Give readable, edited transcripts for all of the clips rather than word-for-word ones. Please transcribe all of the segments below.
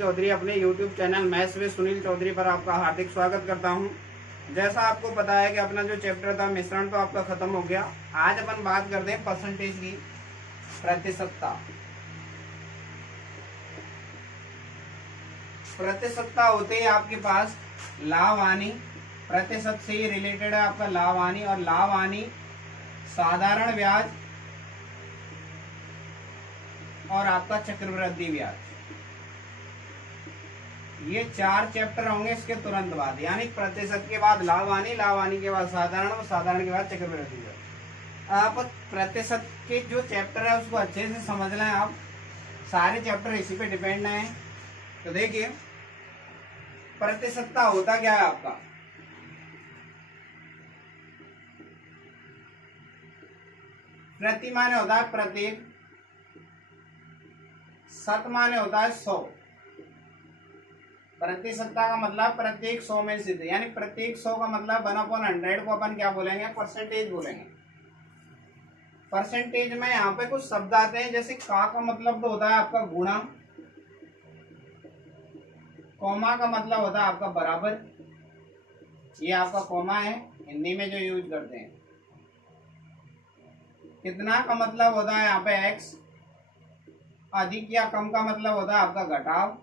चौधरी अपने YouTube channel maths with Sunil Chaudhary पर आपका हार्दिक स्वागत करता हूं। जैसा आपको पता है कि अपना जो चैप्टर था मिश्रण तो आपका खत्म हो गया। आज अपन बात करते हैं परसेंटेज की, प्रतिशतता। प्रतिशतता होते ही आपके पास लाभ हानि, प्रतिशत से ही रिलेटेड है आपका लाभ हानि, और लाभ हानि, साधारण ब्याज और आपका चक्रवृद्धि ब्याज, ये चार चैप्टर होंगे इसके तुरंत बाद। यानी प्रतिशत के बाद लाभ हानि के बाद साधारण, और साधारण के बाद चक्रवृद्धि ब्याज। आप प्रतिशत के जो चैप्टर है उसको अच्छे से समझ लें। आप सारे चैप्टर इसी पे डिपेंड है। तो देखिए प्रतिशतता होता क्या है आपका। प्रति माने होता है प्रत्येक, शत माने होता है 100। प्रतिशतता का मतलब प्रत्येक 100 में से, यानी प्रत्येक 100 का मतलब 1/100 को अपन क्या बोलेंगे, परसेंटेज बोलेंगे। परसेंटेज में यहाँ पे कुछ शब्द आते हैं, जैसे का मतलब तो होता है आपका गुणा, कॉमा का मतलब होता है आपका बराबर, ये आपका कॉमा है हिंदी में जो यूज करते हैं। कितना का मतलब होता है यहाँ पे x, अधिक या कम का मतलब होता है आपका घटाव,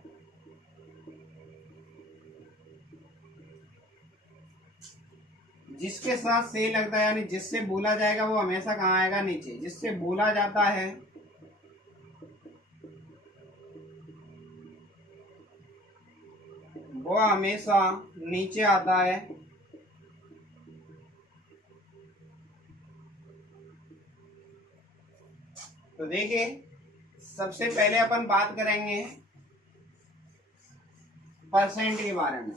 जिसके साथ से लगता है यानी जिससे बोला जाएगा वो हमेशा कहाँ आएगा, नीचे। जिससे बोला जाता है वो हमेशा नीचे आता है। तो देखिए सबसे पहले अपन बात करेंगे परसेंट के बारे में।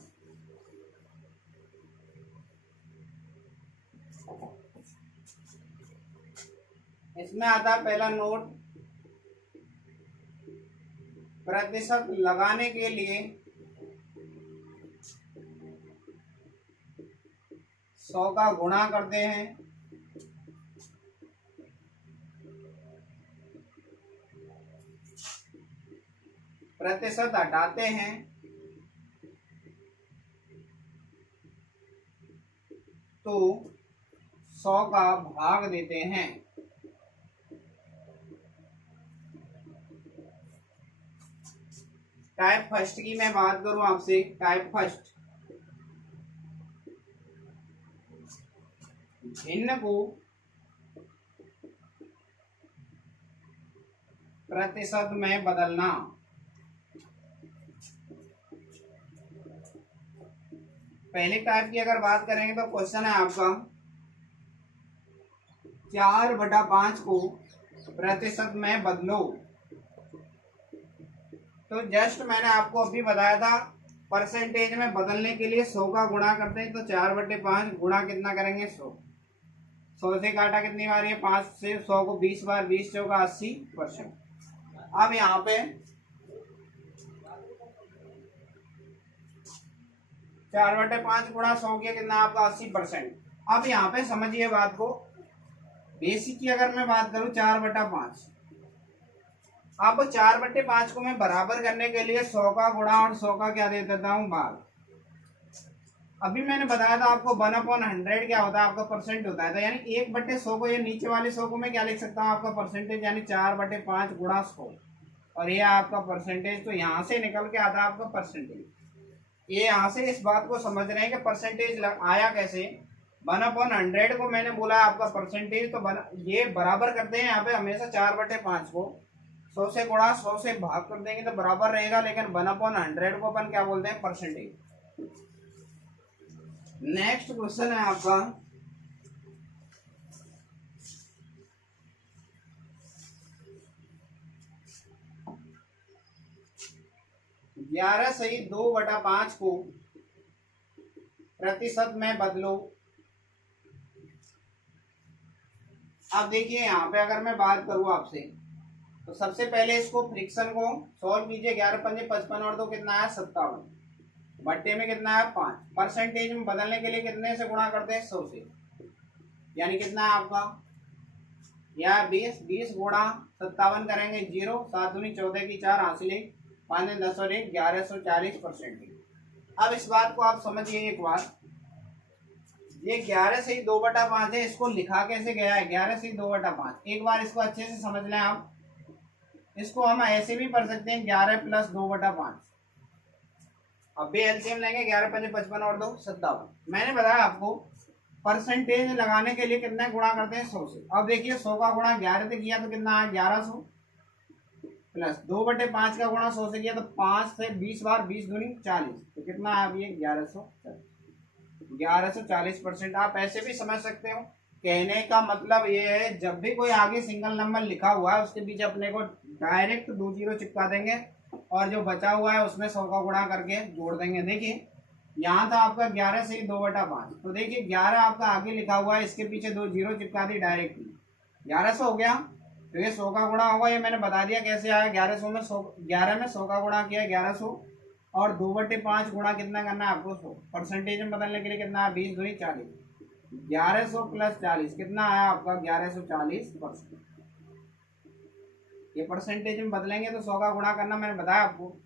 इसमें आता है पहला नोट, प्रतिशत लगाने के लिए 100 का गुणा करते हैं, प्रतिशत हटाते हैं, तो 100 का भाग देते हैं। टाइप फर्स्ट की मैं बात करूं आपसे, टाइप फर्स्ट, भिन्न को प्रतिशत में बदलना। पहले टाइप की अगर बात करेंगे तो क्वेश्चन है आपका 4/5 को प्रतिशत में बदलो। तो जस्ट मैंने आपको अभी बताया था, परसेंटेज में बदलने के लिए 100 का गुणा करते हैं, तो 4/5 गुणा कितना करेंगे, 100। 100 से काटा कितनी बार, ये 5 से 100 को 20 बार, 20 चौका 80%। अब यहाँ पे 4/5 गुणा 100 किया कितना आपका 80%। अब यहाँ पे समझिए बात को, बेसिक की अगर मैं बात करूं 4/5, अब 4/5 को मैं बराबर करने के लिए 100 का गुणा और 100 का क्या दे देता हूँ, भाग। अभी मैंने बताया था आपको 1/100 क्या होता है, आपका परसेंट होता है। तो यानी 1/100 को, ये नीचे वाले 100 को मैं क्या लिख सकता हूँ, आपका परसेंटेज, यानी 4/5 गुणा 100, और ये आपका परसेंटेज। तो यहाँ से निकल के आता है आपका परसेंटेज। ये यहाँ से इस बात को समझ रहे हैं कि परसेंटेज आया कैसे। 1/100 को मैंने बोला आपका परसेंटेज, तो ये बराबर करते हैं यहाँ पे हमेशा 4/5 को 100 से गुणा 100 से भाग कर देंगे तो बराबर रहेगा, लेकिन 1/100 को अपन क्या बोलते हैं, परसेंटेज। नेक्स्ट क्वेश्चन है आपका 11/2/5 को प्रतिशत में बदलो। अब देखिए यहाँ पे अगर मैं बात करूं आपसे, तो सबसे पहले इसको फ्रिक्शन को सॉल्व कीजिए। 11×5 = 55 और 2 कितना है, 57। बट्टे में कितना है, 5। परसेंटेज में बदलने के लिए कितने से गुणा करते हैं, 100 से, यानी कितना है आपका, या 20 गुणा 57 करेंगे 0, 7 दूनी 14 की 4 हासिल 1, 5 10 और 1 1140%। अब इस बात को आप समझिए एक बार, ये 11 से ही 2/5 है, इसको लिखा कैसे गया है 11 से ही 2/5। एक बार इसको अच्छे से समझ लें आप, इसको हम ऐसे भी पढ़ सकते हैं 11 + 2/5। अब भी एलसीएम लेंगे, 11 × 5 = 55 और 2 57। मैंने बताया आपको परसेंटेज लगाने के लिए कितना गुणा करते हैं 100 से। अब देखिए 100 का गुणा 11 से किया तो कितना आया 1100, प्लस 2/5 का गुणा 100 से किया तो 5 से 20 बार 20 दूनी 40, तो कितना आया अभी 1140%। आप ऐसे भी समझ सकते हो। कहने का मतलब ये है, जब भी कोई आगे सिंगल नंबर लिखा हुआ है उसके पीछे अपने को डायरेक्ट 2 जीरो चिपका देंगे और जो बचा हुआ है उसमें 100 का गुणा करके जोड़ देंगे। देखिए यहाँ था आपका 11 से 2/5, तो देखिए 11 आपका आगे लिखा हुआ है, इसके पीछे 2 जीरो चिपका दी डायरेक्टली, 1100 हो गया। तो ये 100 का गुणा होगा, ये मैंने बता दिया कैसे आया। 1100 में 100, 11 में 100 का गुणा किया 1100 और 2/5 गुणा कितना करना है आपको 100। परसेंटेज में बदलने के लिए कितना है 20 दूनी 40, 1100 + 40 कितना आया आपका 1140%। ये परसेंटेज में बदलेंगे तो 100 का गुणा करना मैंने बताया आपको।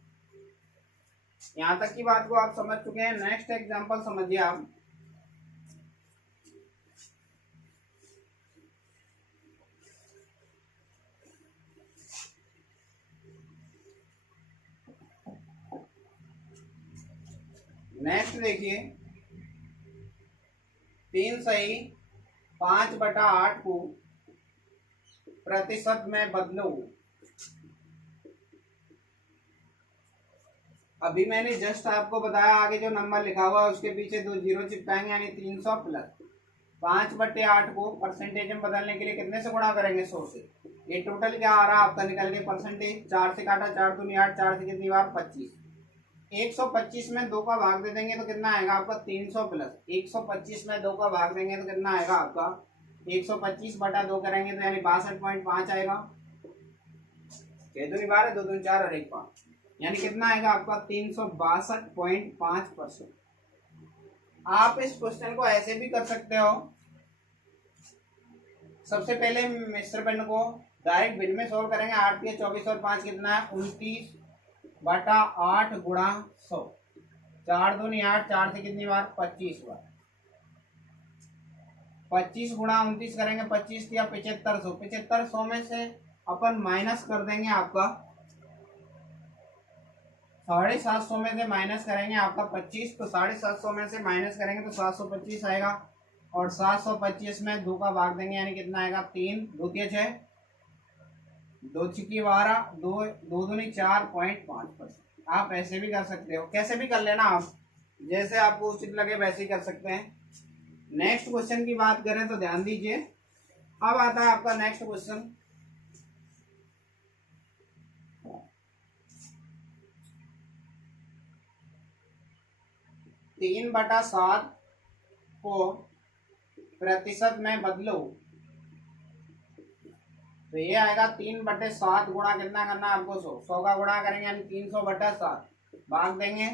यहाँ तक की बात को आप समझ चुके हैं। नेक्स्ट एग्जांपल समझिए आप। नेक्स्ट देखिए 3 सही 5/8 को प्रतिशत में बदलो। अभी मैंने जस्ट आपको बताया, आगे जो नंबर लिखा हुआ है उसके पीछे 2 जीरो चिपकाएंगे, यानी 300 प्लस 5/8 को परसेंटेज में बदलने के लिए कितने से गुणा करेंगे 100 से। ये टोटल क्या आ रहा है आपका निकल के परसेंटेज, 4 से काटा 4 दूनी 8, 4 से कितनी बार 25, 125 में 2 का भाग दे देंगे तो कितना आएगा आपका 300 प्लस 125 में 2 का भाग देंगे तो कितना आएगा आपका 125/2 करेंगे तो यानी 62.5 आएगा। 6 दूनी 12, 2 दूनी 4 और 1 5, यानी कितना आएगा आपका 362.5%। आप इस क्वेश्चन को ऐसे भी कर सकते हो। सबसे पहले मिश्र भिन्न को डायरेक्ट भिन्न में सोल्व करेंगे। 8 के 24 और 5 कितना है 29/8 गुणा 100, 4 दूनी 8, 4 से कितनी बार 25 बार, 25 गुणा 29 करेंगे, 25 या 7500, 7500 में से अपन माइनस कर देंगे आपका 750 में से माइनस करेंगे आपका 25, तो 750 में से माइनस करेंगे तो 725 आएगा और 725 में 2 का भाग देंगे यानी कितना आएगा 3, 2 के 6, 2 छिकी 12, 2 दूनी 4.5%। आप ऐसे भी कर सकते हो, कैसे भी कर लेना आप, जैसे आपको उचित लगे वैसे ही कर सकते हैं। नेक्स्ट क्वेश्चन की बात करें तो ध्यान दीजिए। अब आता है आपका नेक्स्ट क्वेश्चन। तीन बटा 7 को प्रतिशत में बदलो, तो ये आएगा 3/7 गुणा कितना करना है आपको 100, 100 का गुणा करेंगे यानी 300/7 भाग देंगे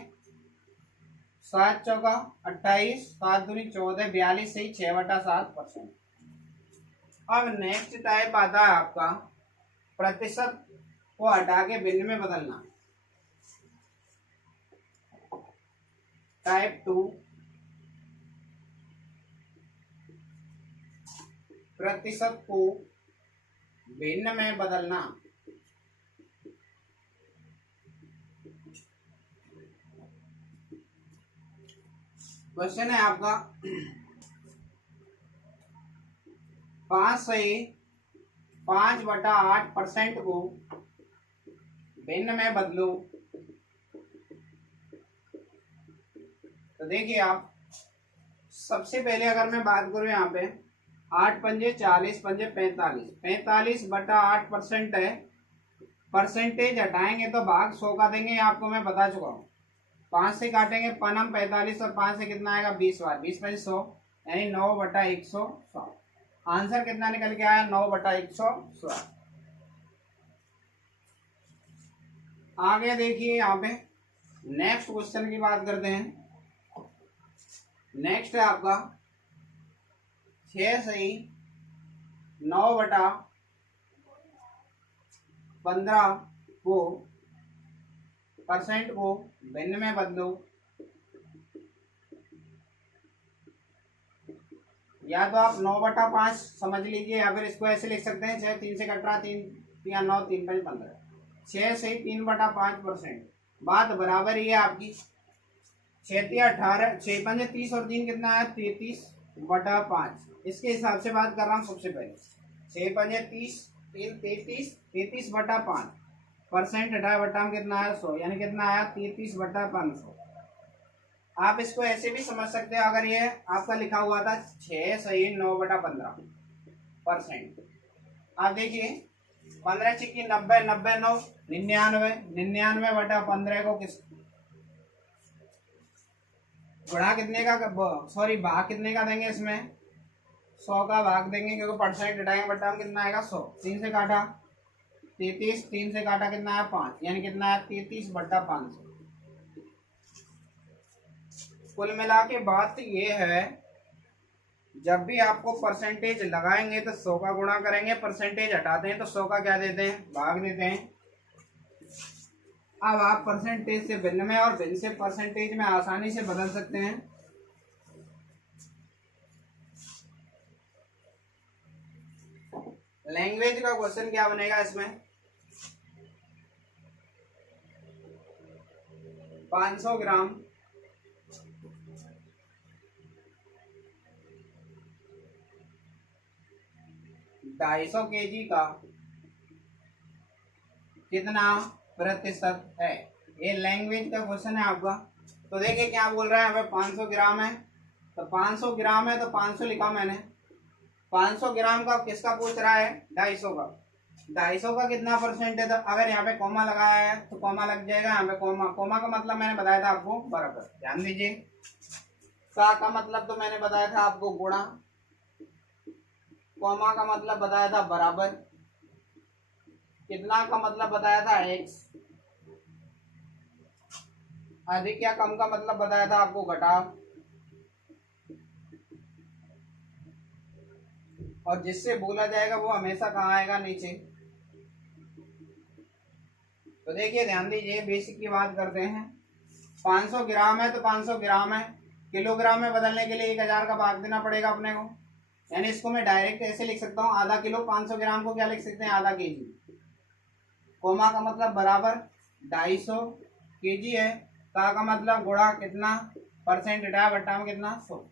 7 चौका 28, 7 दूनी 14, 42 से 6/7%। अब नेक्स्ट टाइप आता है आपका प्रतिशत को हटा के भिन्न में बदलना। टाइप 2 प्रतिशत को भिन्न में बदलना। क्वेश्चन है आपका 5 सही 5/8% को भिन्न में बदलो। तो देखिए आप, सबसे पहले अगर मैं बात करूं यहाँ पे 8 पंजे 40, पंजे 45, 45/8% है। परसेंटेज हटाएंगे तो भाग 100 का देंगे, आपको मैं बता चुका हूँ। 5 से काटेंगे पनम 45 और 5 से कितना आएगा 20 बार, 20 में 100 यानी 9/100। आंसर कितना निकल के आया 9/100। आगे देखिए यहाँ पे नेक्स्ट क्वेश्चन की बात करते हैं। नेक्स्ट है आपका 6 सही 9/15 को परसेंट को भिन्न में बदलो, या तो आप 9/5 समझ लीजिए, या फिर इसको ऐसे लिख सकते हैं 6 3 से कट रहा, 3 या 9 3 5 15, 6 से 3/5%। बात बराबर ही है आपकी। 6×18 6 5 30 और 3 कितना है 33/5। इसके हिसाब से बात कर रहा हूँ। सबसे पहले 6 5 30 3 33/5 परसेंट हटाया बटा में कितना आया 100, यानी कितना आया 33/500। आप इसको ऐसे भी समझ सकते हो, अगर ये आपका लिखा हुआ था 6 सही 9/15%। आप देखिए 15 छिक्की 90 90 9 99 99/15 को किस गुणा कितने का, सॉरी भाग कितने का देंगे, इसमें 100 का भाग देंगे, क्योंकि परसेंट हटाएंगे बटा में कितना आएगा 100। 3 से काटा 33, 3 से काटा कितना आया 5, यानी कितना आया 33/500। कुल मिला के बात ये है, जब भी आपको परसेंटेज लगाएंगे तो 100 का गुणा करेंगे, परसेंटेज हटाते हैं तो 100 का क्या देते हैं, भाग देते हैं। अब आप परसेंटेज से भिन्न में और भिन्न से परसेंटेज में आसानी से बदल सकते हैं। लैंग्वेज का क्वेश्चन क्या बनेगा इसमें, 500 ग्राम 250 kg का कितना प्रतिशत है। ये लैंग्वेज का क्वेश्चन है आपका। तो देखिए क्या बोल रहा है, हमें 500 ग्राम है, तो 500 ग्राम है तो 500 लिखा मैंने। 500 ग्राम का किसका पूछ रहा है, 250 का। 250 का कितना परसेंट है, तो अगर यहाँ पे कॉमा लगाया है तो कॉमा लग जाएगा यहाँ पे। कॉमा कॉमा का मतलब मैंने बताया था आपको बराबर, ध्यान दीजिए। का मतलब तो मैंने बताया था आपको गुणा, कॉमा का मतलब बताया था बराबर, कितना का मतलब बताया था x, अधिक या कम का मतलब बताया था आपको घटाव, और जिससे बोला जाएगा वो हमेशा कहाँ आएगा, नीचे। तो देखिए ध्यान दीजिए, बेसिक की बात करते हैं। 500 ग्राम है तो 500 ग्राम है, किलोग्राम में बदलने के लिए 1000 का भाग देना पड़ेगा अपने को, यानी इसको मैं डायरेक्ट ऐसे लिख सकता हूँ, आधा किलो। 500 ग्राम को क्या लिख सकते हैं, आधा केजी। कोमा का मतलब बराबर 250 केजी है, का मतलब गुणा कितना परसेंट हटाया बट्टा में कितना 100।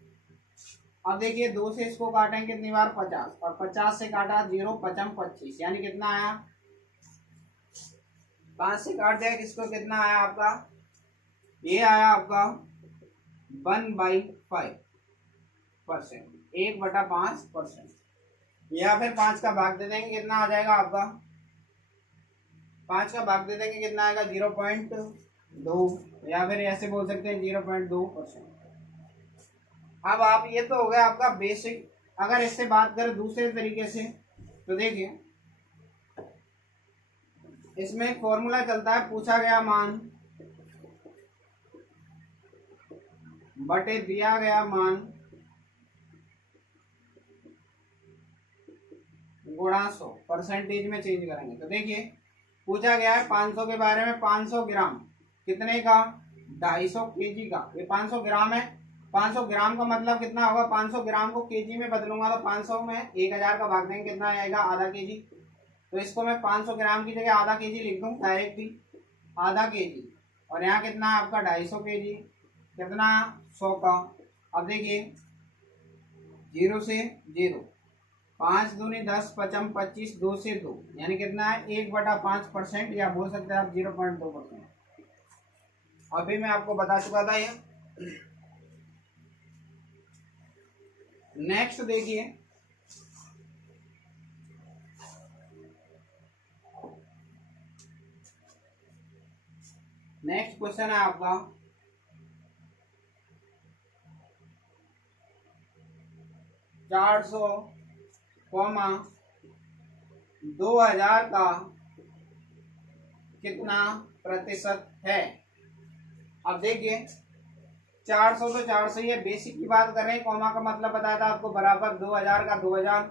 अब देखिए 2 से इसको काटेंगे कितनी बार 50, और 50 से काटा 0 5 25, यानी कितना आया, 5 से काट दिया किसको, कितना आया आपका, ये आया आपका 1/5%, 1/5%। या फिर 5 का भाग दे देंगे, कितना आ जाएगा आपका, 5 का भाग दे देंगे कितना आएगा 0.2, या फिर ऐसे बोल सकते हैं 0.2%। अब आप, ये तो हो गया आपका बेसिक। अगर इससे बात करें दूसरे तरीके से, तो देखिए इसमें एक फॉर्मूला चलता है, पूछा गया मान बटे दिया गया मान गुणा 100, परसेंटेज में चेंज करेंगे। तो देखिए पूछा गया है 500 के बारे में, 500 ग्राम कितने का, 250 केजी का। ये 500 ग्राम है, 500 ग्राम का मतलब कितना होगा, 500 ग्राम को केजी में बदलूंगा तो 500 में 1000 का भाग देंगे, कितना आएगा, आधा केजी। तो इसको मैं 500 ग्राम की जगह आधा केजी लिख दूं डायरेक्टली, आधा केजी। और यहाँ कितना है आपका 250 केजी, कितना 100 का। अब देखिए 0 से 0, 5 दूनी 10 5 25, 2 से 2, यानी कितना है 1/5%, या बोल सकते हैं आप 0.2%। अभी मैं आपको बता चुका था ये। नेक्स्ट देखिए, नेक्स्ट क्वेश्चन है आपका 400, 2000 का कितना प्रतिशत है। अब देखिए 400 तो 400 ही है, बेसिक की बात कर रहे हैं। कॉमा का मतलब बताया था आपको बराबर 2000 का 2000,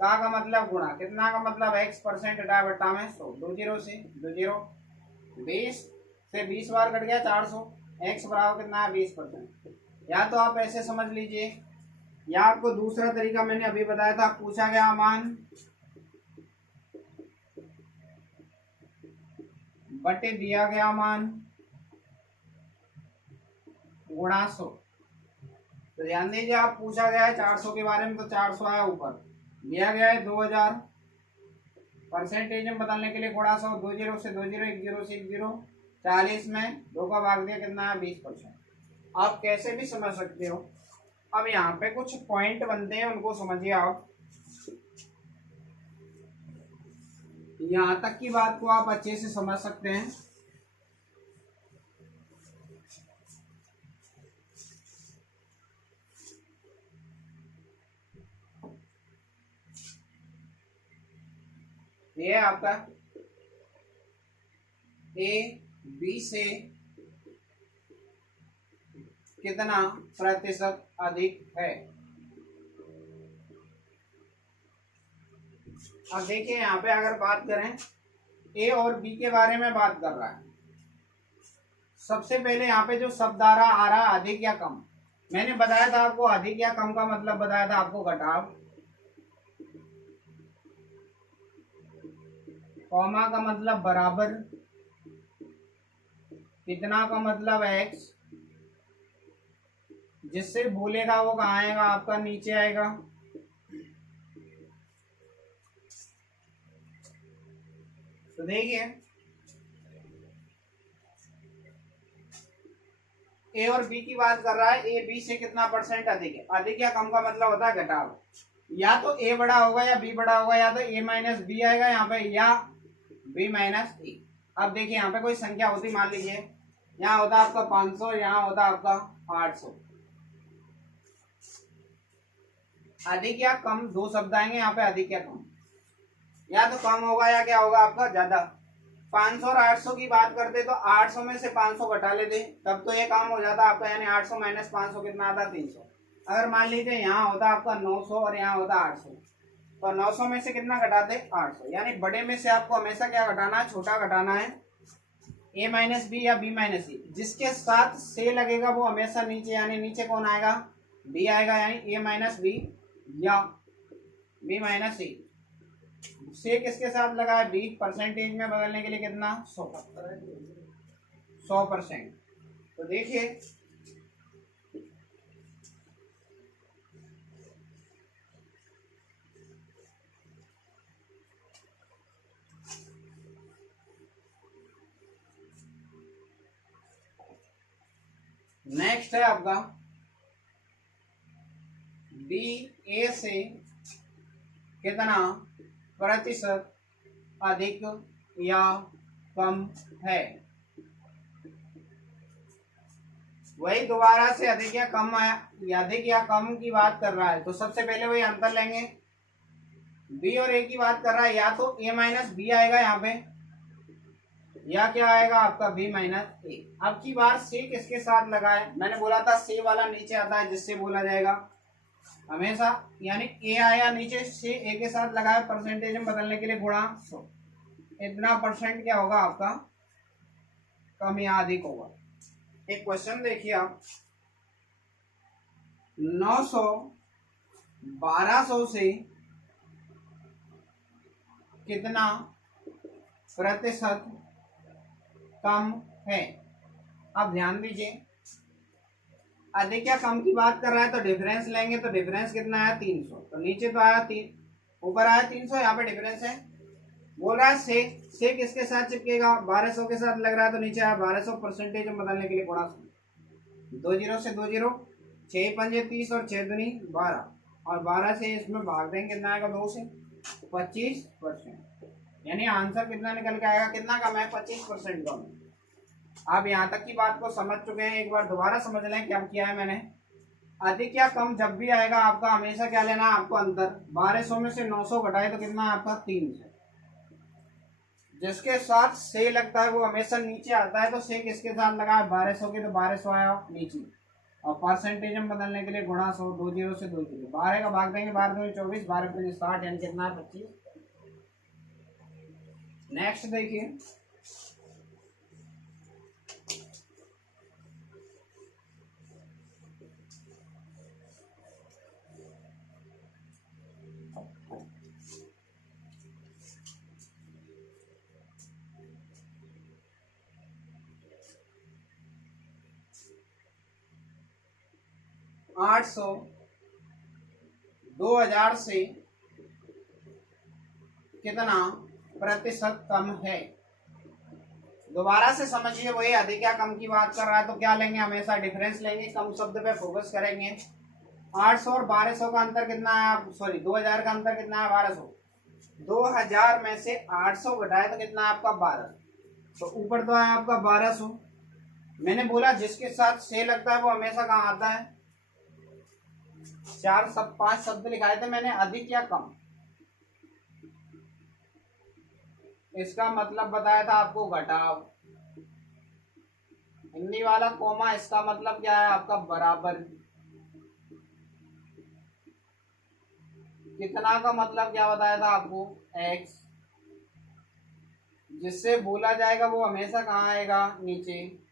का मतलब गुणा कितना का मतलब x, परसेंट हटाया बट्टा में 100, 2 0 से 2 0 20, से 20 बार कट गया 400, एक्स बराबर कितना है 20%। या तो आप ऐसे समझ लीजिए, या आपको दूसरा तरीका मैंने अभी बताया था, पूछा गया मान बटे दिया गया मान गुणा 100। तो ध्यान दीजिए, आप पूछा गया है 400 के बारे में, तो 400 आया ऊपर, दिया गया है 2000, परसेंटेज में बदलने के लिए गुणा 100, 2 जीरो से 2 जीरो, 1 जीरो से 1 जीरो, 40 में 2 का भाग दिया कितना है 20%। आप कैसे भी समझ सकते हो। अब यहाँ पे कुछ पॉइंट बनते हैं, उनको समझिए आप। यहाँ तक की बात को आप अच्छे से समझ सकते हैं। ये है आपका ए बी से कितना प्रतिशत अधिक है। अब देखिए यहाँ पे अगर बात करें, ए और बी के बारे में बात कर रहा है। सबसे पहले यहाँ पे जो शब्द आ रहा अधिक या कम, मैंने बताया था आपको, अधिक या कम का मतलब बताया था आपको घटाव, कॉमा का मतलब बराबर, कितना का मतलब एक्स, जिससे बोलेगा वो कहाँ आएगा आपका नीचे आएगा। तो देखिए ए और बी की बात कर रहा है, ए बी से कितना परसेंट अधिक है। अधिक या कम का मतलब होता है घटाव, या तो ए बड़ा होगा या बी बड़ा होगा, या तो ए माइनस बी आएगा यहाँ पे, या बी माइनस ए। अब देखिए यहाँ पे कोई संख्या होती, मान लीजिए यहाँ होता आपका 500, यहाँ होता आपका 800। अधिक या कम दो शब्द आएंगे यहाँ पे, अधिक या कम, या तो कम होगा या क्या होगा आपका ज्यादा। 500 और 800 की बात करते तो 800 में से 500 घटा लेते, तब तो ये काम हो जाता आपका, यानी 800 माइनस 500 कितना आता 300। अगर मान लीजिए यहाँ होता आपका 900 और यहाँ होता 800, तो 900 में से कितना घटाते 800, यानी बड़े में से आपको हमेशा क्या घटाना है, छोटा घटाना है। ए माइनस बी या बी माइनस सी, जिसके साथ से लगेगा वो हमेशा नीचे, यानी नीचे कौन आएगा, बी आएगा, यानी ए माइनस बी या बी माइनस सी। से किसके साथ लगा है, बी, परसेंटेज में बदलने के लिए कितना 100%। तो देखिए नेक्स्ट है आपका बी ए से कितना प्रतिशत अधिक या कम है। वही दोबारा से अधिक या कम या अधिक या कम की बात कर रहा है, तो सबसे पहले वही अंतर लेंगे। बी और ए की बात कर रहा है, या तो ए माइनस बी आएगा यहाँ पे, या क्या आएगा आपका बी माइनस ए। अब की बार से किसके साथ लगा है, मैंने बोला था से वाला नीचे आता है, जिससे बोला जाएगा हमेशा, यानी ए आया नीचे, से ए के साथ लगा है, परसेंटेज में बदलने के लिए गुणा 100। इतना परसेंट क्या होगा आपका कम या अधिक होगा। एक क्वेश्चन देखिए आप, 900 1200 से कितना प्रतिशत कम है। अब ध्यान दीजिए, अधिक या कम की बात कर रहा है तो डिफरेंस लेंगे, तो डिफरेंस कितना आया 300, तो नीचे तो आया 3, ऊपर आया 300, यहाँ पे डिफरेंस है। बोल रहा है से किसके साथ चिपकेगा, 1200 के साथ लग रहा है, तो नीचे आया 1200, परसेंटेज में बदलने के लिए गुणा 2 जीरो से 2 जीरो, 6 पंजे 30 और 6 दूनी 12, और 12 से इसमें भाग देंगे, कितना आएगा 2 से 25%, यानी आंसर कितना निकल के आएगा, कितना कम है 25% कम। आप यहाँ तक की बात को समझ चुके हैं, एक बार दोबारा समझ लें क्या किया है मैंने। अधिक या कम जब भी आएगा आपका हमेशा क्या लेना है आपको, अंतर। 1200 में से 900 घटाए तो कितना है आपका 300। जिसके साथ से लगता है वो हमेशा नीचे आता है, तो से किसके साथ लगा है 1200 के, तो 1200 आया नीचे, और परसेंटेज में बदलने के लिए गुणा 100, 2 जीरो से 2 जीरो, 12 का भाग देंगे, 12 दूनी 24, 12 दूनी 60, यानी कितना है 25। नेक्स्ट देखिए, 800 2000 से कितना प्रतिशत कम है। दोबारा से समझिए, वही अधिक या कम की बात कर रहा है तो क्या लेंगे, हमेशा डिफरेंस लेंगे, कम शब्द पे फोकस करेंगे। 800 और 1200 का अंतर कितना है, सॉरी 2000 का अंतर कितना है 1200। 2000 में से 800 घटाए तो कितना है आपका 1200, तो ऊपर तो है आपका 1200। मैंने बोला जिसके साथ से लगता है वो हमेशा कहाँ आता है, 5 शब्द लिखाए थे मैंने, अधिक या कम। इसका मतलब बताया था आपको घटाव। हिंदी वाला कोमा, इसका मतलब क्या है आपका बराबर। कितना का मतलब क्या बताया था आपको, x। जिससे बोला जाएगा वो हमेशा कहाँ आएगा, नीचे।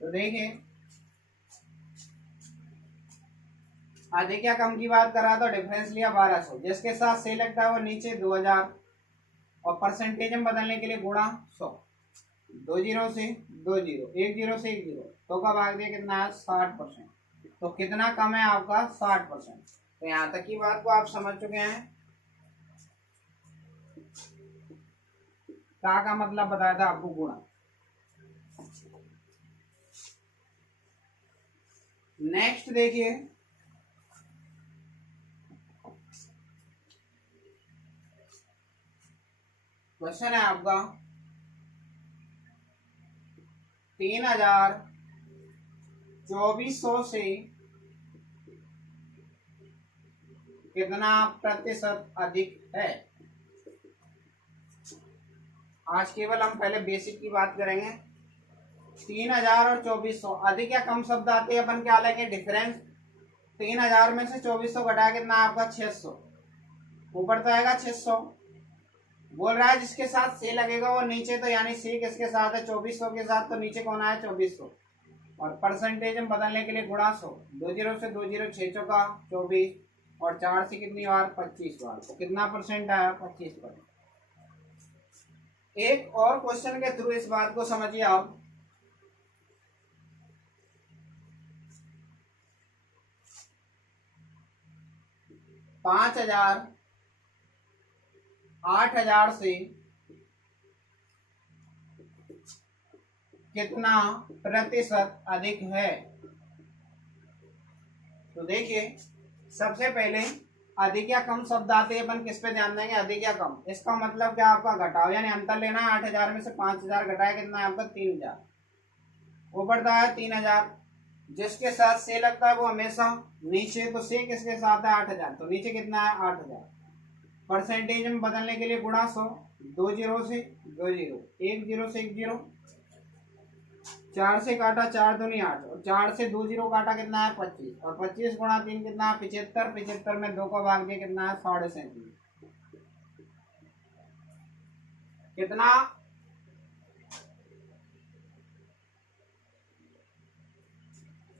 तो देखिए अधिक या कम की बात कर रहा था, डिफरेंस लिया 1200, जिसके साथ से लगता है वो नीचे 2000, और परसेंटेज में बदलने के लिए गुणा 100। 2 जीरो से 2 जीरो, 1 जीरो से 1 जीरो, तो का भाग दिया कितना है 60%। तो कितना कम है आपका 60%। तो यहाँ तक की बात को आप समझ चुके हैं। का मतलब बताया था आपको गुणा। नेक्स्ट देखिए, क्वेश्चन है आपका 3,2400 से कितना प्रतिशत अधिक है। आज केवल हम पहले बेसिक की बात करेंगे। 3000 और 2400, अधिक या कम शब्द आते हैं, अपन क्या लेंगे, डिफरेंस। 3000 में से 2400 घटाया कितना आपका 600, ऊपर तो आएगा 600। बोल रहा है जिसके साथ से लगेगा वो नीचे, तो यानी सी किसके साथ है, 2400 के साथ, तो नीचे कौन आया 2400। और परसेंटेज में बदलने के लिए गुणा 100। 2 जीरो से 2 जीरो, 6 चौका 24, और 4 से कितनी बार 25 बार, तो कितना परसेंट आया 25%। एक और क्वेश्चन के थ्रू इस बात को समझिए आप। पांच हजार 8000 से कितना प्रतिशत अधिक है। तो देखिए सबसे पहले अधिक या कम शब्द आते हैं, अपन किस पे ध्यान देंगे, अधिक या कम। इसका मतलब क्या आपका घटाव, यानी अंतर लेना है। 8000 में से 5000 घटाया कितना है आपका 3000, ऊपर था है 3000। जिसके साथ से लगता है वो हमेशा नीचे, तो से किसके साथ है 8000, तो नीचे कितना है 8000। परसेंटेज में बदलने के लिए गुणा 100। 2 जीरो से 2 जीरो, 1 जीरो से 1 जीरो, 4 से काटा 4 दूनी 8, और 4 से 2 जीरो काटा कितना है 25, और 25 गुणा 3 कितना है 75। 75 में 2 का भाग दिया कितना है 37। कितना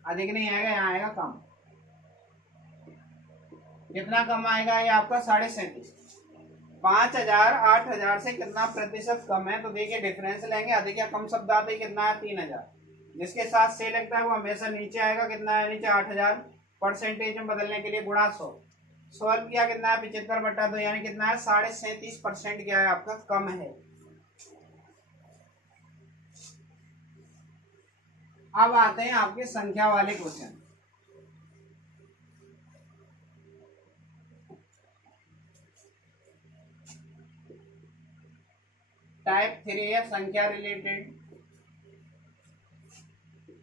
अधिक नहीं आएगा, यहाँ आएगा कम। कितना कम आएगा ये आपका 37,500। 5000 8000 से कितना प्रतिशत कम है, तो देखिए डिफरेंस लेंगे। अधिक या कम शब्द आते कितना है 3000, जिसके साथ से लगता है वो हमेशा नीचे आएगा, कितना है नीचे 8000। परसेंटेज में बदलने के लिए गुणा 100। 100 किया कितना है 75/2, यानी कितना है 37.5% क्या है आपका कम है। अब आते हैं आपके संख्या वाले क्वेश्चन। टाइप 3 है संख्या रिलेटेड,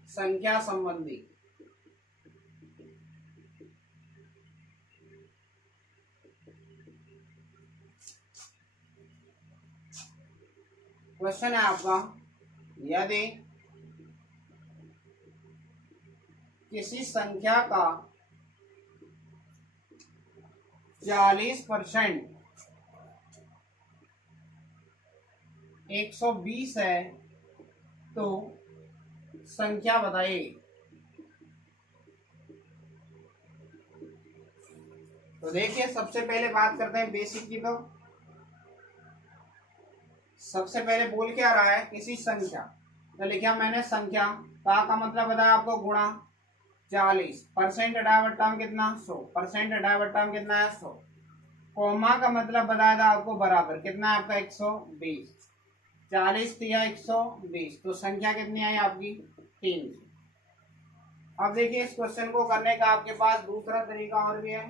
संख्या संबंधी। क्वेश्चन है आपका, यदि किसी संख्या का 40% 120 है तो संख्या बताइए। तो देखिए सबसे पहले बात करते हैं बेसिक की। तो सबसे पहले बोल क्या रहा है, किसी संख्या, तो लिखा मैंने संख्या का मतलब बताया आपको गुणा 40, परसेंट हटाया बट्टा में कितना 100, परसेंट हटाया बट्टा में कितना है 100, कोमा का मतलब बताया था आपको बराबर कितना है आपका 120, 40 दिया 120, तो संख्या कितनी आई आपकी 300। अब देखिए इस क्वेश्चन को करने का आपके पास दूसरा तरीका और भी है।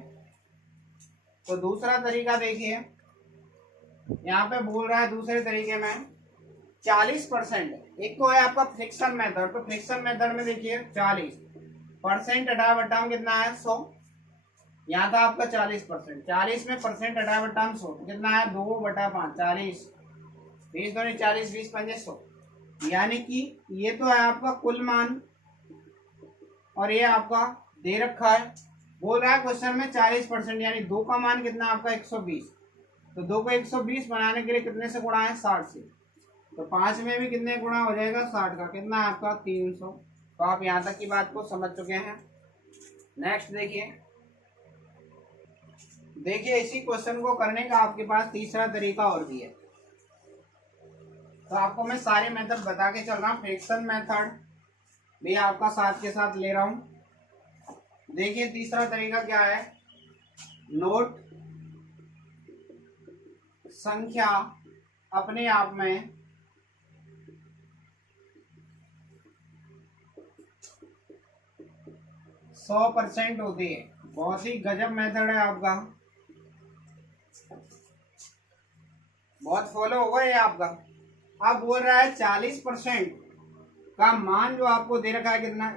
तो दूसरा तरीका देखिए, यहाँ पे बोल रहा है दूसरे तरीके में 40%, एक तो है आपका फ्रिक्शन मेथड, तो फ्रिक्शन मेथड में देखिए 40 परसेंट हटा बटा में कितना है 100, यहाँ था आपका 40%, 40 में परसेंट हटा बटा में 100 कितना है 2/5, 40 20 2 40 20 5 100, यानी कि ये तो है आपका कुल मान और ये आपका दे रखा है। बोल रहा है क्वेश्चन में 40% यानी 2 का मान कितना आपका 120, तो 2 को 120 बनाने के लिए कितने से गुणा है 60 से, तो 5 में भी कितने गुणा हो जाएगा 60 का, कितना आपका 300। तो आप यहाँ तक की बात को समझ चुके हैं। नेक्स्ट देखिए, देखिए इसी क्वेश्चन को करने का आपके पास तीसरा तरीका और भी है। तो आपको मैं सारे मेथड बता के चल रहा हूँ, फ्रैक्शन मेथड भी आपका साथ के साथ ले रहा हूँ। देखिए तीसरा तरीका क्या है, नोट संख्या अपने आप में सौ % होती है। बहुत ही गजब मेथड है आपका, बहुत फॉलो होगा ये आपका। अब बोल रहा है 40% का मान जो आपको दे रखा है कितना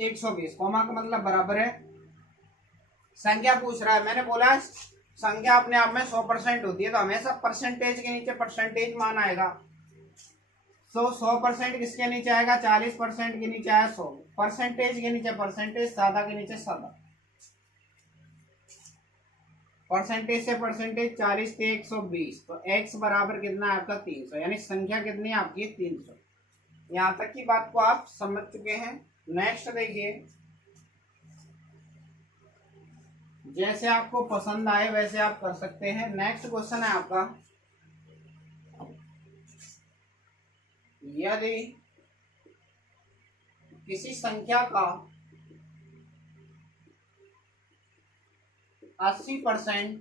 120, कॉमा का मतलब बराबर है, संख्या पूछ रहा है, मैंने बोला संख्या अपने आप में 100% होती है, तो हमेशा परसेंटेज के नीचे परसेंटेज मान आएगा। 100% किसके नीचे आएगा, 40% के नीचे आया 100, परसेंटेज के नीचे परसेंटेज, सादा के नीचे सादा, परसेंटेज से परसेंटेज 40 से 120, तो x बराबर कितना है आपका 300, यानी संख्या कितनी है आपकी 300। यहाँ तक की बात को आप समझ चुके हैं। नेक्स्ट देखिए, जैसे आपको पसंद आए वैसे आप कर सकते हैं। नेक्स्ट क्वेश्चन है आपका, यदि किसी संख्या का 80%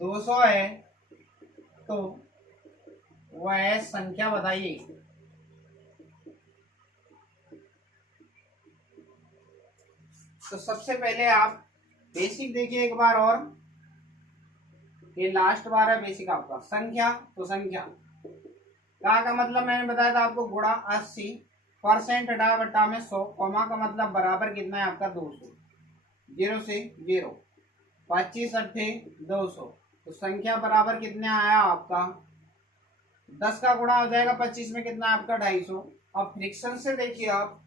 200 है तो वह संख्या बताइए। तो सबसे पहले आप बेसिक देखिए एक बार, और ये लास्ट बार है बेसिक आपका। संख्या, तो संख्या का मतलब मैंने बताया था आपको गुणा 80, परसेंट हटा बटा में 100, कॉमा का मतलब बराबर कितना है आपका 200, 0 से 0, 25 अट्ठे 200, तो संख्या बराबर कितने आया आपका 10 का गुणा हो जाएगा 25 में, कितना आपका 250। अब फ्रिक्शन से देखिए आप,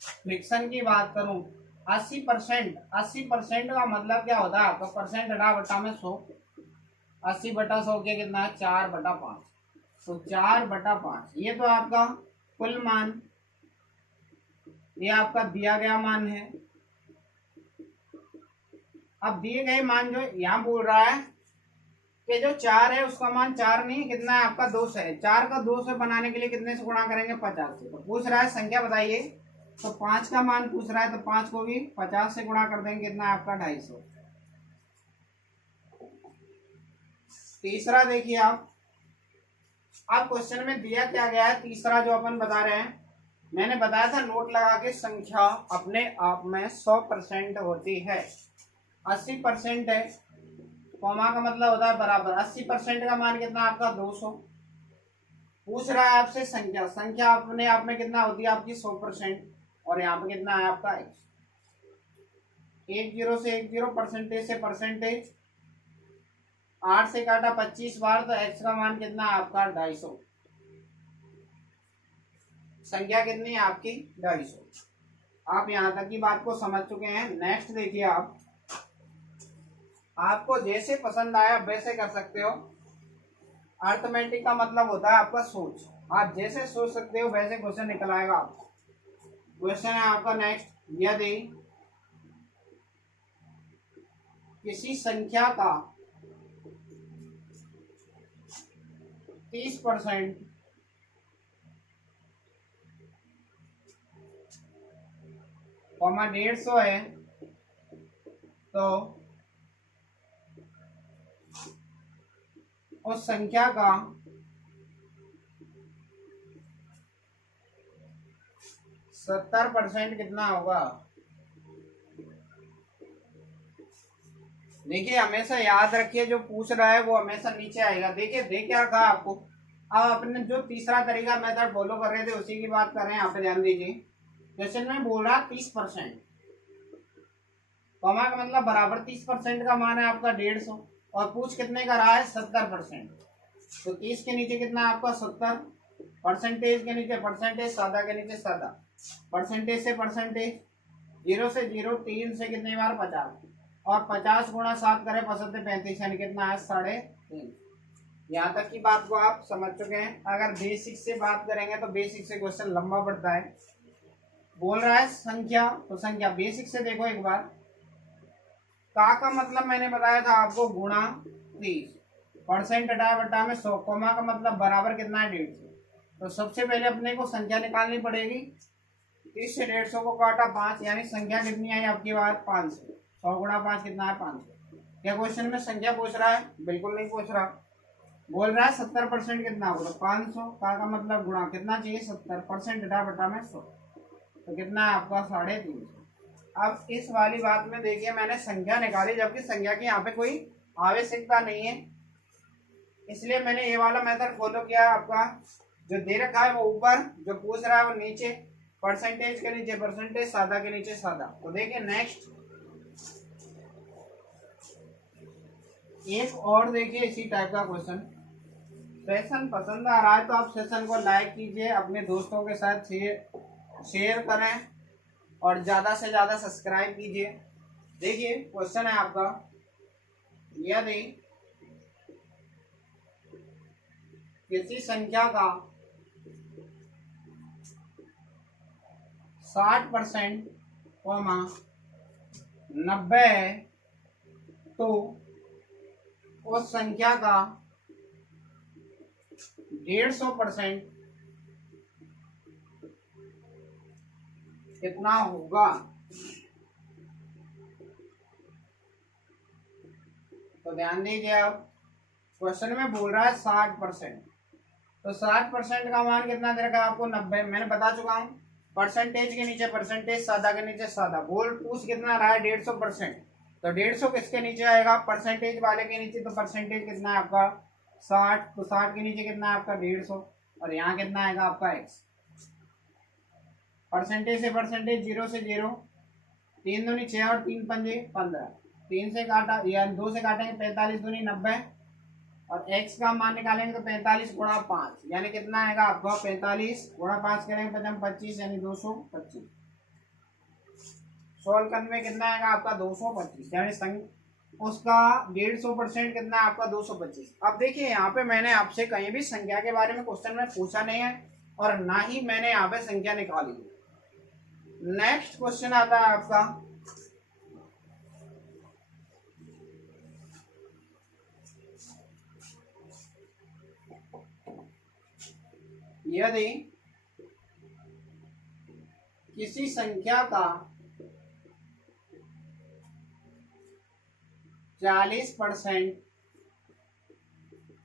फ्रिक्शन की बात करूं 80% का मतलब क्या होता है आपका, परसेंट हटा बटा में 100, 80/100 के कितना है 4/5, तो 4/5 ये तो आपका कुल मान, ये आपका दिया गया मान है। अब दिए गए मान जो यहाँ बोल रहा है कि जो 4 है उसका मान 4 नहीं, कितना है आपका 200 है, 4 का 200 बनाने के लिए कितने से गुणा करेंगे 50 से। तो पूछ रहा है संख्या बताइए, तो 5 का मान पूछ रहा है, तो 5 को भी 50 से गुणा कर देंगे, कितना है आपका 250। तीसरा देखिए आप, अब क्वेश्चन में दिया क्या गया है, तीसरा जो अपन बता रहे हैं, मैंने बताया था नोट लगा के संख्या अपने आप में 100% होती है। 80% है, कॉमा का मतलब होता है बराबर, 80% का मान कितना आपका 200। पूछ रहा है आपसे संख्या, संख्या अपने आप में कितना होती है आपकी 100%, और यहाँ पे कितना है आपका 10 से 10, परसेंटेज से परसेंटेज, 8 से काटा 25 बार, तो x का मान कितना है आपका 250, संख्या कितनी है आपकी 250। आप यहाँ तक की बात को समझ चुके हैं। नेक्स्ट देखिए आप, आपको जैसे पसंद आया वैसे कर सकते हो। अर्थमेटिक का मतलब होता है आपका सोच, आप जैसे सोच सकते हो वैसे क्वेश्चन निकल आएगा आपको। क्वेश्चन है आपका नेक्स्ट, यदि किसी संख्या का 30%, कॉमा 150 है, तो उस संख्या का सत्तर % कितना होगा। देखिए हमेशा याद रखिए, जो पूछ रहा है वो हमेशा नीचे आएगा। देखिए दे क्या कहा आपको। अब अपने जो तीसरा तरीका मेथड फॉलो कर रहे थे उसी की बात कर रहे हैं। यहाँ पे ध्यान दीजिए, क्वेश्चन में बोल रहा 30%, कॉमा का मतलब बराबर 30% का मान है आपका 150, और पूछ कितने का रहा है 70%। तो 30 के नीचे कितना है आपका 70, परसेंटेज के नीचे परसेंटेज, सादा के नीचे सादा, परसेंटेज से परसेंटेज, 0 से 0, 3 से कितने बार 50, और 50 गुणा 7 करें 35 यानी कितना है 3.5। यहाँ तक की बात को आप समझ चुके हैं। अगर बेसिक से बात करेंगे तो बेसिक से क्वेश्चन लंबा पड़ता है। बोल रहा है संख्या, तो संख्या बेसिक से देखो एक बार। का मतलब मैंने बताया था आपको गुणा 30, परसेंट हटा बटा में 100, कोमा का मतलब बराबर कितना है 150। तो सबसे पहले अपने को संख्या निकालनी पड़ेगी। 30 से 150 को काटा 5, यानी संख्या कितनी आई आपकी बात 500। 100 गुणा 5 कितना है 500। क्या क्वेश्चन में संख्या पूछ रहा है? बिल्कुल नहीं पूछ रहा। बोल रहा है 70% कितना होगा 500, का मतलब गुणा कितना चाहिए 70, परसेंट हटा बटा में 100, तो कितना है आपका 350। अब इस वाली बात में देखिए मैंने संख्या निकाली, जबकि संख्या की यहाँ पे कोई आवश्यकता नहीं है, इसलिए मैंने ये वाला मेथड फॉलो किया। आपका जो दे रखा है वो ऊपर, जो पूछ रहा है वो नीचे, परसेंटेज के नीचे परसेंटेज, सादा के नीचे सादा। तो देखिए नेक्स्ट एक और देखिए इसी टाइप का क्वेश्चन। सेशन पसंद आ रहा है तो आप सेशन को लाइक कीजिए, अपने दोस्तों के साथ शेयर करें और ज़्यादा से ज़्यादा सब्सक्राइब कीजिए। देखिए क्वेश्चन है आपका, यदि किसी संख्या का 60% 90 है तो उस संख्या का 150% कितना होगा। तो ध्यान दीजिए, अब क्वेश्चन में बोल रहा है 60%, तो 60% का मान कितना दे रखा है आपको 90। मैंने बता चुका हूँ, परसेंटेज के नीचे परसेंटेज, सादा के नीचे सादा। बोल पूछ कितना रहा है 150%, तो 150 किसके नीचे आएगा परसेंटेज वाले के नीचे, तो परसेंटेज कितना है आपका 60, तो 60 के नीचे कितना है आपका 150, और यहाँ कितना आएगा आपका x। परसेंटेज से परसेंटेज 0 से 0, 3 दूनी 6 और 3 पंजे 15, 3 से काटा या 2 से काटेंगे 45 दूनी 90, और x का मान निकालेंगे तो 45 गुणा 5 यानी कितना आएगा आपका 45 गुणा 5 करेंगे 25 यानी 225। सोल्व करने में कितना आएगा आपका 225, यानी उसका 150% कितना है आपका 225। अब देखिए यहाँ पे मैंने आपसे कहीं भी संख्या के बारे में क्वेश्चन में पूछा नहीं है और ना ही मैंने यहाँ पे संख्या निकाली। नेक्स्ट क्वेश्चन आता है आपका, यदि किसी संख्या का 40%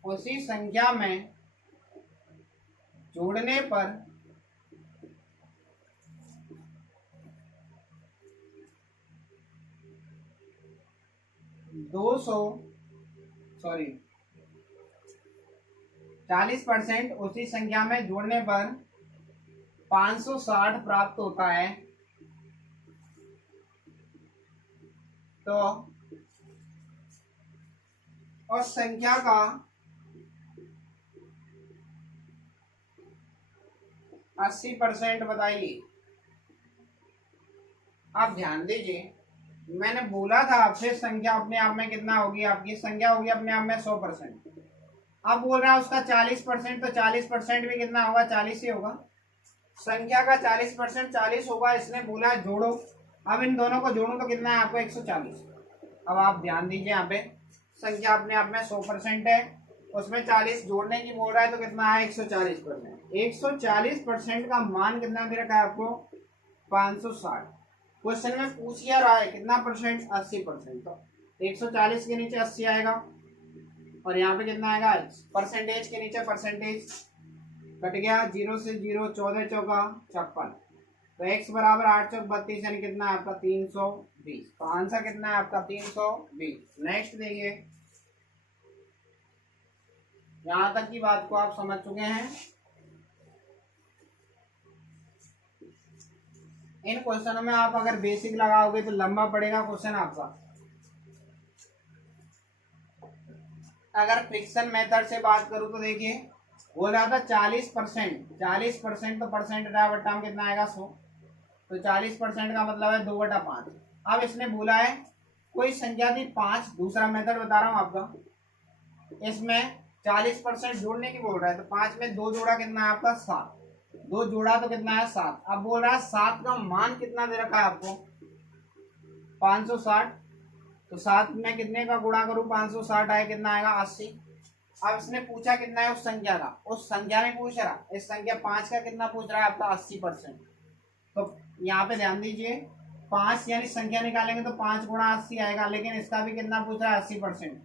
उसी संख्या में जोड़ने पर 40% उसी संख्या में जोड़ने पर 560 प्राप्त होता है, तो उस संख्या का 80% बताइए। आप ध्यान दीजिए, मैंने बोला था आपसे संख्या अपने आप में कितना होगी, आपकी संख्या होगी अपने आप में 100%। अब बोल रहा है उसका 40%, तो 40% भी कितना होगा 40 ही होगा। संख्या का 40% 40 होगा, इसने बोला है जोड़ो। अब इन दोनों को जोड़ो तो कितना है आपको 140। अब आप ध्यान दीजिए, यहाँ पे संख्या अपने आप में 100% है, उसमें 40 जोड़ने की बोल रहा है तो कितना है 140%। 140% का मान कितना दे रखा है आपको 560। क्वेश्चन में पूछ क्या रहा है कितना परसेंट 80%। तो 140 के नीचे 80 आएगा और यहाँ पे कितना आएगा परसेंटेज के नीचे परसेंटेज कट गया 0 से 0 14 चौका 56। तो x बराबर 8 चौक 32 यानी कितना है आपका 320। तो आंसर कितना है आपका 320। नेक्स्ट देखिए यहां तक की बात को आप समझ चुके हैं। इन क्वेश्चनों में आप अगर बेसिक लगाओगे तो लंबा पड़ेगा क्वेश्चन आपका। अगर फ्रिक्शन मेथड से बात करूं तो देखिए बोल रहा था 40%। 40% तो परसेंट बटा में कितना आएगा 100। तो 40% का मतलब है 2/5। अब इसने बोला है कोई संख्या थी 5। दूसरा मेथड बता रहा हूं आपका। इसमें 40% जोड़ने की बोल रहा है तो 5 में 2 जोड़ा कितना है आपका 7। 2 जोड़ा तो कितना है 7। अब बोल रहा है 7 का मान कितना दे रखा है आपको 560। तो 7 में कितने का गुणा करूं 560 आए कितना आएगा 80। अब इसने पूछा कितना है उस संख्या का। उस संख्या में पूछ रहा इस संख्या 5 का कितना पूछ रहा है आपका 80%। तो यहाँ पे ध्यान दीजिए 5 यानी संख्या निकालेंगे तो 5 गुणा 80 आएगा। लेकिन इसका भी कितना पूछ रहा है 80%।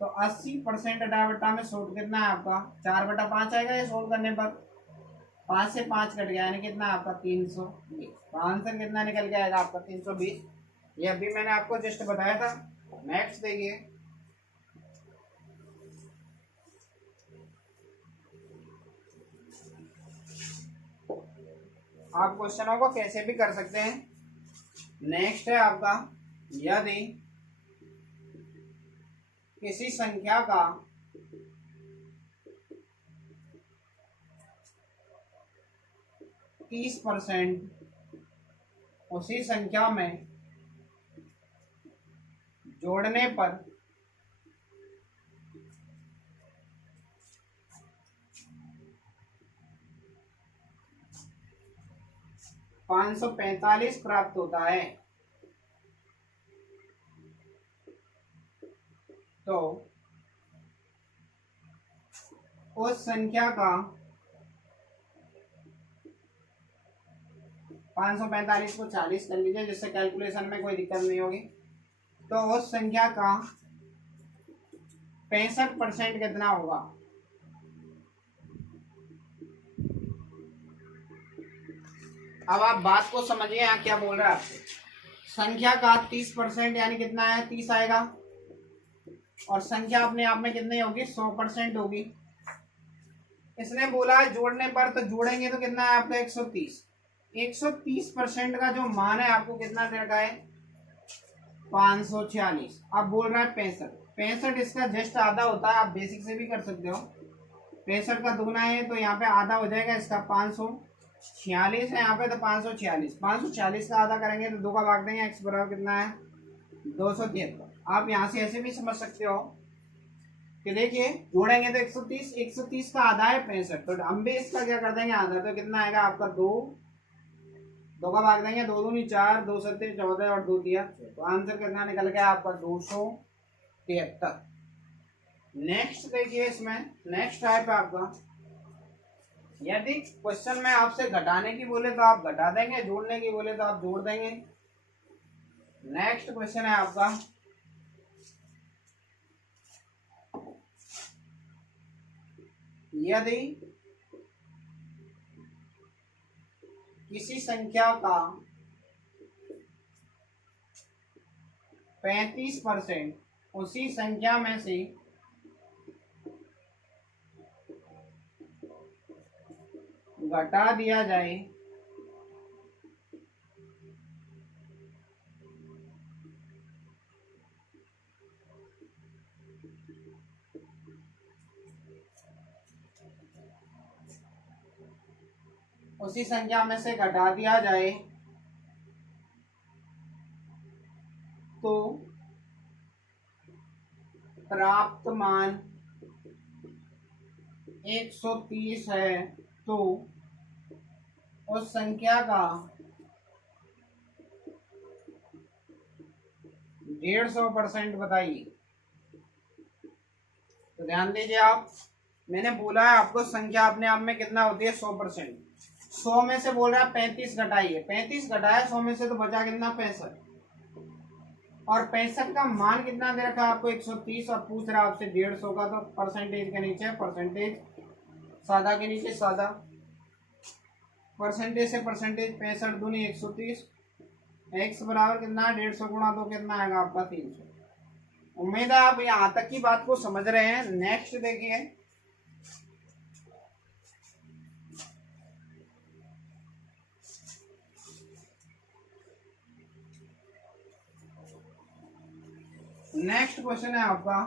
तो 80% बटा में सोल्व कितना है आपका 4/5 आएगा ये सोल्व करने पर। 5 से 5 कट गया यानी कितना आपका 320। तो आंसर कितना निकल के आएगा आपका 320। ये अभी मैंने आपको जस्ट बताया था। नेक्स्ट देखिए आप क्वेश्चनों को कैसे भी कर सकते हैं। नेक्स्ट है आपका यदि किसी संख्या का तीस % उसी संख्या में जोड़ने पर 545 प्राप्त होता है तो उस संख्या का 545 को 40 कर लीजिए जिससे कैलकुलेशन में कोई दिक्कत नहीं होगी। तो उस संख्या का 65% कितना होगा। अब आप बात को समझिए यहाँ क्या बोल रहा है आपसे। संख्या का 30% यानी कितना है 30 आएगा और संख्या अपने आप में कितनी होगी 100% होगी। इसने बोला है जोड़ने पर तो जोड़ेंगे तो कितना है आपका 130। 130% का जो मान है आपको कितना दे रखा है 546। अब बोल रहा है 65। इसका जस्ट आधा होता है। आप बेसिक से भी कर सकते हो। 65 का दुगना है तो यहाँ पे आधा हो जाएगा इसका 546 है यहाँ पे तो 546। 546 का आधा करेंगे तो 2 का भाग देंगे x बराबर कितना है 273। आप यहाँ से ऐसे भी समझ सकते हो कि देखिए जोड़ेंगे तो 130। 130 का आधा है 65। तो हम भी इसका क्या कर देंगे आधा। तो कितना आएगा आपका 2 का भाग देंगे 2 दूनी 4 2 सत्ते 14 और 2 दिया। तो आंसर कितना निकल गया आपका 273। नेक्स्ट देखिए इसमें नेक्स्ट टाइप है आपका यदि क्वेश्चन में आपसे घटाने की बोले तो आप घटा देंगे, जोड़ने की बोले तो आप जोड़ देंगे। नेक्स्ट क्वेश्चन है आपका यदि किसी संख्या का 35% उसी संख्या में से घटा दिया जाए उसी संख्या में से घटा दिया जाए तो प्राप्त मान 130 है तो उस संख्या का 150% बताइए। तो ध्यान दीजिए आप, मैंने बोला है आपको संख्या अपने आप में कितना होती है 100%। 100 में से बोल रहा है 35 घटाइए, 35 घटाया 100 में से तो बचा कितना 65, और 65 का मान कितना दे रखा है आपको 130, और पूछ रहा है आपसे 150 का, तो परसेंटेज के नीचे परसेंटेज, सादा के नीचे सादा, परसेंटेज से परसेंटेज 65 दूनी 130, एक्स बराबर कितना है 150 गुणा 2 कितना आएगा आपका 300। उम्मीद है आप यहाँ तक की बात को समझ रहे हैं। नेक्स्ट देखिए, नेक्स्ट क्वेश्चन है आपका,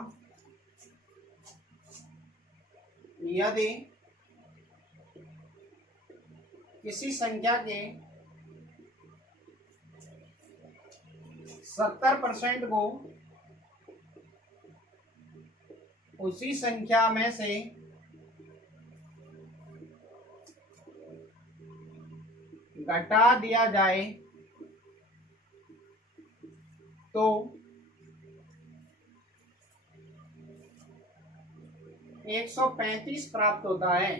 यदि किसी संख्या के 70% को उसी संख्या में से घटा दिया जाए तो 135 प्राप्त होता है।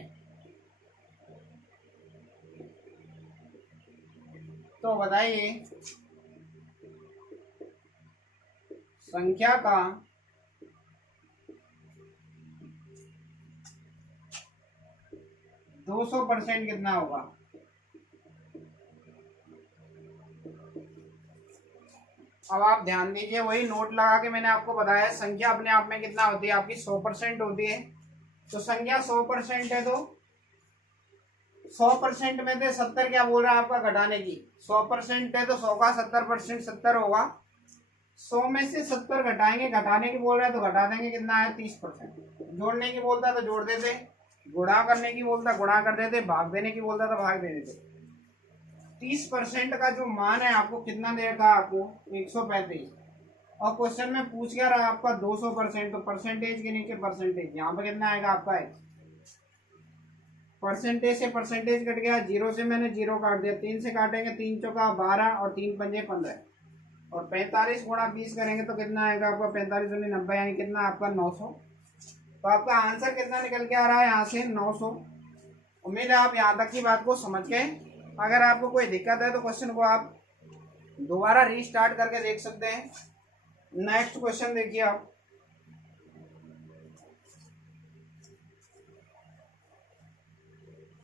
तो बताइए संख्या का 200% कितना होगा। अब आप ध्यान दीजिए, वही नोट लगा के मैंने आपको बताया संख्या अपने आप में कितना होती है आपकी 100% होती है। तो संख्या 100% है तो 100% में से 70 क्या बोल रहा है आपका घटाने की, 100% है तो 100 का 70% 70 होगा। 100 में से 70 घटाएंगे, घटाने की बोल रहा है तो घटा देंगे, कितना है 30%। जोड़ने की बोलता है तो जोड़ देते, गुणा करने की बोलता गुणा कर देते, भाग देने की बोलता तो भाग दे देते। 30% का जो मान है आपको कितना दे रखा है आपको 135, और क्वेश्चन में पूछ क्या रहा है आपका 200%, तो परसेंटेज के नीचे परसेंटेज, यहाँ पे कितना आएगा आपका x। परसेंटेज से परसेंटेज कट गया, 0 से मैंने 0 काट दिया, 3 से काटेंगे 3 चौका 12 और 3 पंजे 15, और 45 गुणा 20 करेंगे तो कितना आएगा आपका 45 दूनी 90, यानी कितना आपका 900। तो आपका आंसर कितना निकल के आ रहा है यहाँ से 900। उम्मीद है आप यहाँ तक की बात को समझ गए। अगर आपको कोई दिक्कत है तो क्वेश्चन को आप दोबारा रीस्टार्ट करके देख सकते हैं। नेक्स्ट क्वेश्चन देखिए आप,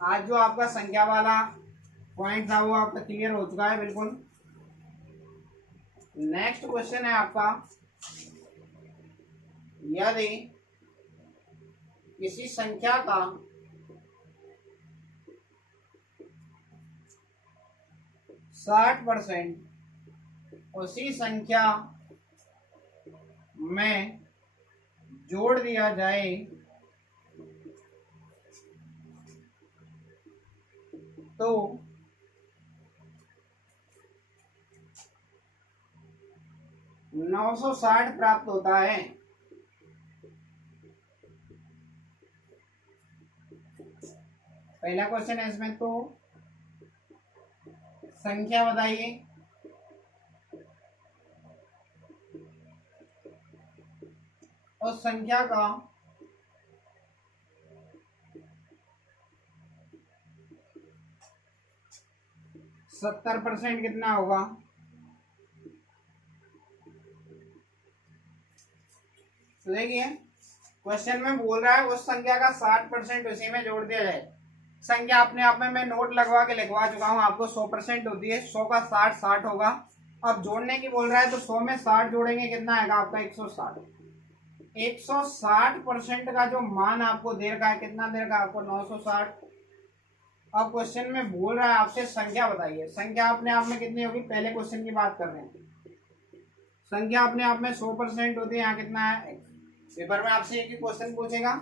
आज जो आपका संख्या वाला पॉइंट था वो आपका क्लियर हो चुका है बिल्कुल। नेक्स्ट क्वेश्चन है आपका, यदि किसी संख्या का 60% उसी संख्या में जोड़ दिया जाए तो 960 प्राप्त होता है। पहला क्वेश्चन है इसमें, तो संख्या बताइए, उस संख्या का 70% कितना होगा। तो देखिए क्वेश्चन में बोल रहा है उस संख्या का 60% उसी में जोड़ दिया जाए। संख्या अपने आप में मैं नोट लगवा के लिखवा चुका हूँ आपको, 100% होती है, 100 का 60 60 होगा। अब जोड़ने की बोल रहा है तो 100 में 60 जोड़ेंगे, कितना आएगा आपका 160। 160% का जो मान आपको दे रखा है, कितना दे रखा है आपको 960। अब क्वेश्चन में बोल रहा है आपसे संख्या बताइए, संख्या अपने आप में कितनी होगी, पहले क्वेश्चन की बात कर रहे हैं। संख्या अपने आप में 100% होती है, यहाँ कितना है। पेपर में आपसे एक ही क्वेश्चन पूछेगा,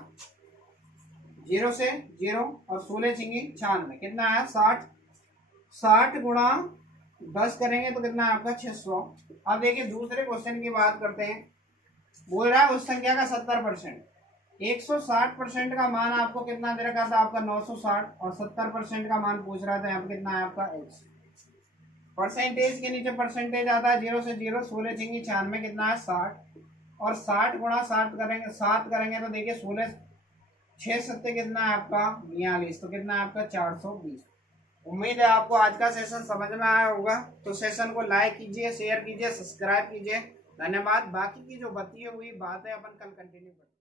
0 से 0 और 16 छिंगी 96, कितना है 60। 60 गुणा 10 करेंगे तो कितना है आपका 600। अब देखिए दूसरे क्वेश्चन की बात करते हैं, बोल रहा है उस संख्या का 70%, 160% का मान आपको कितना दे रखा था आपका 960, और 70% का मान पूछ रहा था यहाँ पे कितना है आपका x। परसेंटेज के नीचे परसेंटेज आता है, 0 से 0, 16 छिंगी 96, कितना है 60। और 60 गुणा 60 करेंगे, 7 करेंगे तो देखिए 16 6 सत्ते कितना है आपका 42, तो कितना है आपका 420। उम्मीद है आपको आज का सेशन समझ में आया होगा। तो सेशन को लाइक कीजिए, शेयर कीजिए, सब्सक्राइब कीजिए। धन्यवाद। बाकी की जो बती हुई बात है अपन कल कंटिन्यू करेंगे।